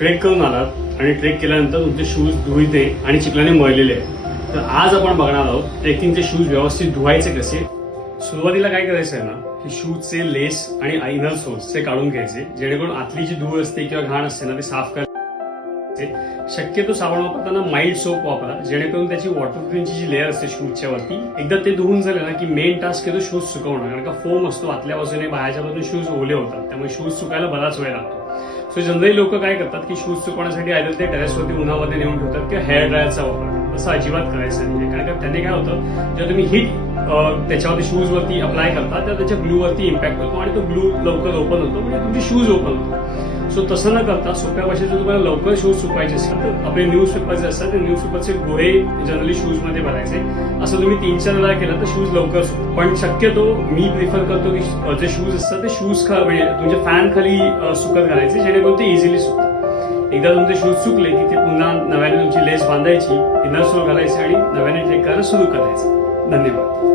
Trek करून आलात आणि ट्रेक केल्यानंतर तुमचे शूज धुईते आणि चिखलाने मळलेले आहेत, तर आज आपण बघणार आहोत ट्रेकिंगचे शूज व्यवस्थित धुवायचे कसे. सुरुवातीला काय करायचं आहे ना, की शूजचे लेस आणि इनर सोल्स ते काढून घ्यायचे, जेणेकरून आतली जी धूळ असते किंवा घाण असते ना ते साफ करायचे. शक्यतो साबण वापरताना माइल्ड सोप वापरा, जेणेकरून त्याची वॉटरप्रूफची जी लेअर असते शूजच्या वरती एकदा ते धुवून झाले ना की मेन टास्क आहे तो शूज सुकवणं, कारण का फोम असतो आतल्या बाजूने, बाहेरच्या बाजूने शूज ओले होतात, त्यामुळे शूज सुकायला बराच वेळ लागतो. सो जनरली लोक काय करतात की शूज सुकवण्यासाठी आयदर ते टेरेसवरती उन्हामध्ये नेऊन ठेवतात किंवा हेअर ड्रायरचा वापर करतात. असं अजिबात करायचं नाही, कारण का त्याने काय होतं, जेव्हा तुम्ही हीट त्याच्यावरती शूज वरती अप्लाय करता तेव्हा त्याच्या ग्लू वरती इम्पॅक्ट होतो आणि तो ग्लू लवकर ओपन होतो, म्हणजे तुमचे शूज ओपन होतो. सो तसं न करता सोप्या भाषेत जर तुम्हाला लवकर शूज सुकवायचे असेल तर आपले न्यूजपेपर जे असतात ते न्यूजपेपरचे गोळे जनरली शूज मध्ये भरायचे. असं तुम्ही 3-4 वेळा केलं तर शूज लवकर सुकतात. पण शक्यतो मी प्रिफर करतो की जे शूज असतात ते शूज म्हणजे तुमच्या फॅन खाली सुकत घालायचे, जेणेकरून ते इझिली सुकतात. एकदा तुमचे शूज सुकले की ते पुन्हा नव्याने तुमची लेस बांधायची, इनर सोल घालायची आणि नव्याने ट्रेक करायला सुरू करायचं. धन्यवाद.